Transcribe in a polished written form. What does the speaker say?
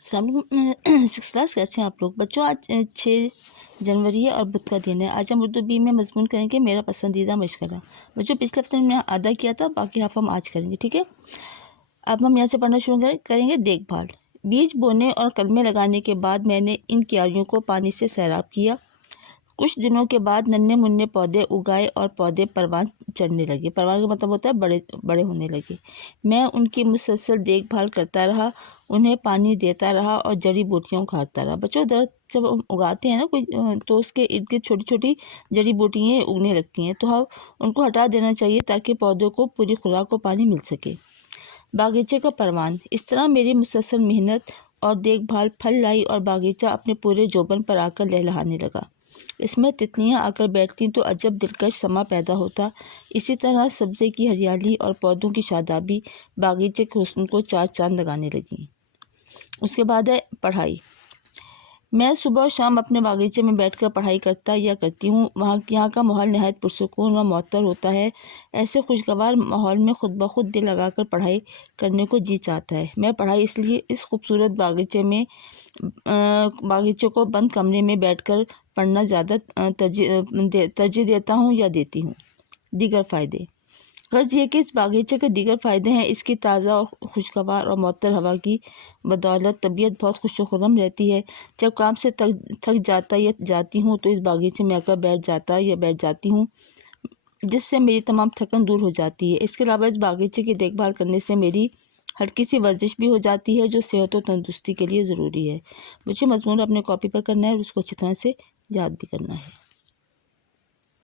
Six class کیسے ہیں آپ لوگ بچوں؟ آج 6 جنوری ہے اور بدھ کا دن ہے۔ آج ہم اردو بی میں مضمون کریں گے میرا پسندیدہ مشغلہ۔ بچوں پچھلے ہفتے میں آدھا کیا تھا، باقی ہاف ہم آج کریں گے، ٹھیک ہے؟ اب ہم یہاں سے پڑھنا شروع کریں گے۔ دیکھ بھال۔ بیج بونے اور کلمے لگانے کے بعد میں نے ان کیاریوں کو پانی سے سیراب کیا۔ کچھ دنوں کے بعد ننھے منھے پودے اگائے اور پودے پروان چڑھنے لگے۔ پروان کا مطلب ہوتا ہے بڑے ہونے لگے۔ میں ان کی مسلسل دیکھ بھال کرتا رہا، انہیں پانی دیتا رہا اور جڑی بوٹیاں اکھاڑتا رہا۔ بچوں درخت جب ہم اگاتے ہیں نا کوئی، تو اس کے ارد گرد چھوٹی چھوٹی جڑی بوٹیاں اگنے لگتی ہیں، تو ان کو ہٹا دینا چاہیے تاکہ پودوں کو پوری خوراک و پانی مل سکے۔ باغیچے کا پروان۔ اس طرح میری مسلسل محنت اور دیکھ بھال پھل لائی اور باغیچہ اپنے پورے جوبن پر آ کر لہلہانے لگا۔ اس میں تتلیاں آ کر بیٹھتیں تو عجب دلکش سما پیدا ہوتا۔ اسی طرح سبزے کی ہریالی اور پودوں کی شادابی باغیچے کے حسن کو 4 چاند لگانے لگیں۔ اس کے بعد ہے پڑھائی۔ میں صبح و شام اپنے باغیچے میں بیٹھ کر پڑھائی کرتا یا کرتی ہوں۔ یہاں کا ماحول نہایت پرسکون و معطر ہوتا ہے۔ ایسے خوشگوار ماحول میں خود بخود دل لگا کر پڑھائی کرنے کو جی چاہتا ہے۔ میں پڑھائی اس لیے اس خوبصورت باغیچے کو بند کمرے میں بیٹھ کر پڑھنا زیادہ ترجیح دیتا ہوں یا دیتی ہوں۔ دیگر فائدے۔ غرض یہ کہ اس باغیچے کے دیگر فائدے ہیں: اس کی تازہ خوشگوار اور معطر ہوا کی بدولت طبیعت بہت خوش و خرم رہتی ہے۔ جب کام سے تھک جاتا یا جاتی ہوں تو اس باغیچے میں آ کر بیٹھ جاتا یا بیٹھ جاتی ہوں، جس سے میری تمام تھکن دور ہو جاتی ہے۔ اس کے علاوہ اس باغیچے کی دیکھ بھال کرنے سے میری ہلکی سی ورزش بھی ہو جاتی ہے، جو صحت و تندرستی کے لیے ضروری ہے۔ بچے مضمون اپنے کاپی پر کرنا ہے اور اس کو اچھی طرح سے یاد بھی کرنا ہے۔